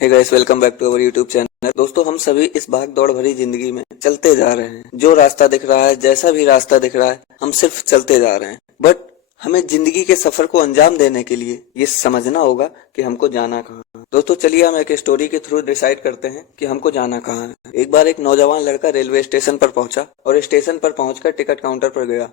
Hey guys, welcome back to our YouTube channel. दोस्तों, हम सभी इस भाग दौड़ भरी जिंदगी में चलते जा रहे हैं। जो रास्ता दिख रहा है, जैसा भी रास्ता दिख रहा है, हम सिर्फ चलते जा रहे हैं। बट हमें जिंदगी के सफर को अंजाम देने के लिए ये समझना होगा कि हमको जाना कहाँ है। दोस्तों, चलिए हम एक स्टोरी के थ्रू डिसाइड करते हैं कि हमको जाना कहाँ है। एक बार एक नौजवान लड़का रेलवे स्टेशन पर पहुंचा और स्टेशन पर पहुंचकर टिकट काउंटर पर गया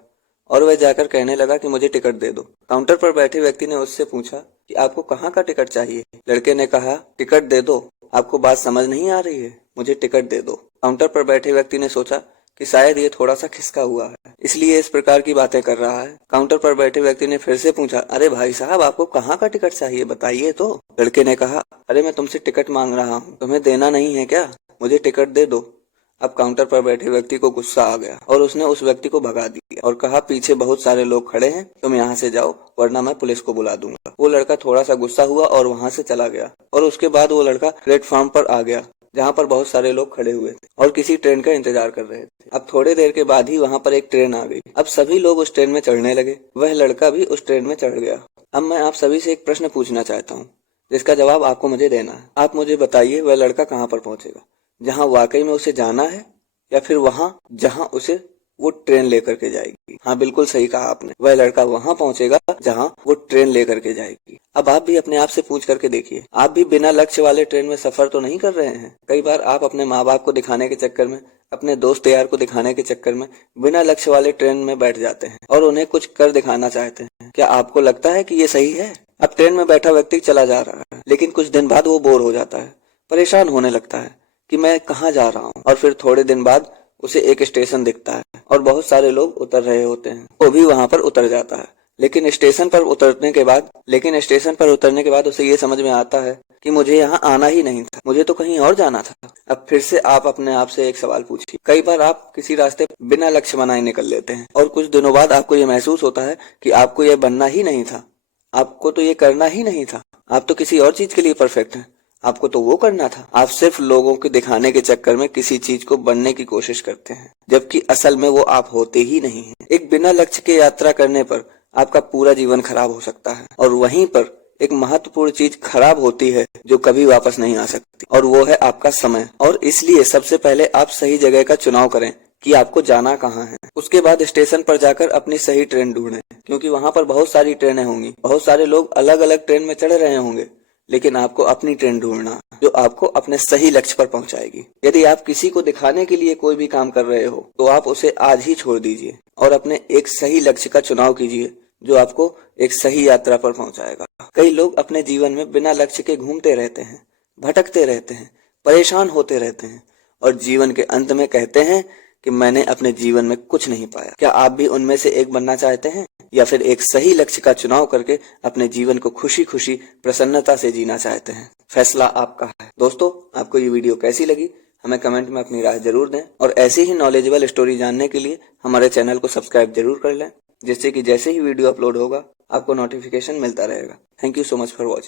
और वह जाकर कहने लगा कि मुझे टिकट दे दो। काउंटर पर बैठे व्यक्ति ने उससे पूछा कि आपको कहाँ का टिकट चाहिए। लड़के ने कहा, टिकट दे दो। आपको बात समझ नहीं आ रही है, मुझे टिकट दे दो। काउंटर पर बैठे व्यक्ति ने सोचा कि शायद ये थोड़ा सा खिसका हुआ है, इसलिए इस प्रकार की बातें कर रहा है। काउंटर पर बैठे व्यक्ति ने फिर से पूछा, अरे भाई साहब, आपको कहाँ का टिकट चाहिए, बताइए तो। लड़के ने कहा, अरे मैं तुमसे टिकट मांग रहा हूँ, तुम्हें देना नहीं है क्या? मुझे टिकट दे दो। अब काउंटर पर बैठे व्यक्ति को गुस्सा आ गया और उसने उस व्यक्ति को भगा दिया और कहा, पीछे बहुत सारे लोग खड़े हैं, तुम यहाँ से जाओ वरना मैं पुलिस को बुला दूंगा। वो लड़का थोड़ा सा गुस्सा हुआ और वहाँ से चला गया और उसके बाद वो लड़का प्लेटफॉर्म पर आ गया जहाँ पर बहुत सारे लोग खड़े हुए थे और किसी ट्रेन का इंतजार कर रहे थे। अब थोड़ी देर के बाद ही वहाँ पर एक ट्रेन आ गई। अब सभी लोग उस ट्रेन में चढ़ने लगे, वह लड़का भी उस ट्रेन में चढ़ गया। अब मैं आप सभी से एक प्रश्न पूछना चाहता हूँ, जिसका जवाब आपको मुझे देना है। आप मुझे बताइए, वह लड़का कहाँ पर पहुंचेगा? जहाँ वाकई में उसे जाना है या फिर वहां जहां उसे वो ट्रेन लेकर के जाएगी? हाँ, बिल्कुल सही कहा आपने, वह लड़का वहां पहुंचेगा जहां वो ट्रेन लेकर के जाएगी। अब आप भी अपने आप से पूछ करके देखिए, आप भी बिना लक्ष्य वाले ट्रेन में सफर तो नहीं कर रहे हैं? कई बार आप अपने माँ बाप को दिखाने के चक्कर में, अपने दोस्त यार को दिखाने के चक्कर में बिना लक्ष्य वाले ट्रेन में बैठ जाते हैं और उन्हें कुछ कर दिखाना चाहते हैं। क्या आपको लगता है कि ये सही है? अब ट्रेन में बैठा व्यक्ति चला जा रहा है, लेकिन कुछ दिन बाद वो बोर हो जाता है, परेशान होने लगता है कि मैं कहाँ जा रहा हूँ। और फिर थोड़े दिन बाद उसे एक स्टेशन दिखता है और बहुत सारे लोग उतर रहे होते हैं, वो भी वहां पर उतर जाता है। लेकिन स्टेशन पर उतरने के बाद उसे ये समझ में आता है कि मुझे यहाँ आना ही नहीं था, मुझे तो कहीं और जाना था। अब फिर से आप अपने आप से एक सवाल पूछिए, कई बार आप किसी रास्ते बिना लक्ष्य बनाए निकल लेते हैं और कुछ दिनों बाद आपको ये महसूस होता है कि आपको ये बनना ही नहीं था, आपको तो ये करना ही नहीं था, आप तो किसी और चीज के लिए परफेक्ट हैं, आपको तो वो करना था। आप सिर्फ लोगों के दिखाने के चक्कर में किसी चीज को बनने की कोशिश करते हैं, जबकि असल में वो आप होते ही नहीं हैं। एक बिना लक्ष्य के यात्रा करने पर आपका पूरा जीवन खराब हो सकता है और वहीं पर एक महत्वपूर्ण चीज खराब होती है जो कभी वापस नहीं आ सकती, और वो है आपका समय। और इसलिए सबसे पहले आप सही जगह का चुनाव करें कि आपको जाना कहाँ है। उसके बाद स्टेशन पर जाकर अपनी सही ट्रेन ढूंढें, क्योंकि वहां पर बहुत सारी ट्रेनें होंगी, बहुत सारे लोग अलग अलग ट्रेन में चढ़ रहे होंगे, लेकिन आपको अपनी ट्रेन ढूंढना जो आपको अपने सही लक्ष्य पर पहुंचाएगी। यदि आप किसी को दिखाने के लिए कोई भी काम कर रहे हो तो आप उसे आज ही छोड़ दीजिए और अपने एक सही लक्ष्य का चुनाव कीजिए जो आपको एक सही यात्रा पर पहुंचाएगा। कई लोग अपने जीवन में बिना लक्ष्य के घूमते रहते हैं, भटकते रहते हैं, परेशान होते रहते हैं और जीवन के अंत में कहते हैं कि मैंने अपने जीवन में कुछ नहीं पाया। क्या आप भी उनमें से एक बनना चाहते हैं, या फिर एक सही लक्ष्य का चुनाव करके अपने जीवन को खुशी खुशी प्रसन्नता से जीना चाहते हैं? फैसला आपका है। दोस्तों, आपको ये वीडियो कैसी लगी हमें कमेंट में अपनी राय जरूर दें और ऐसी ही नॉलेजेबल स्टोरी जानने के लिए हमारे चैनल को सब्सक्राइब जरूर कर लें, जिससे कि जैसे ही वीडियो अपलोड होगा आपको नोटिफिकेशन मिलता रहेगा। Thank you so much for watching.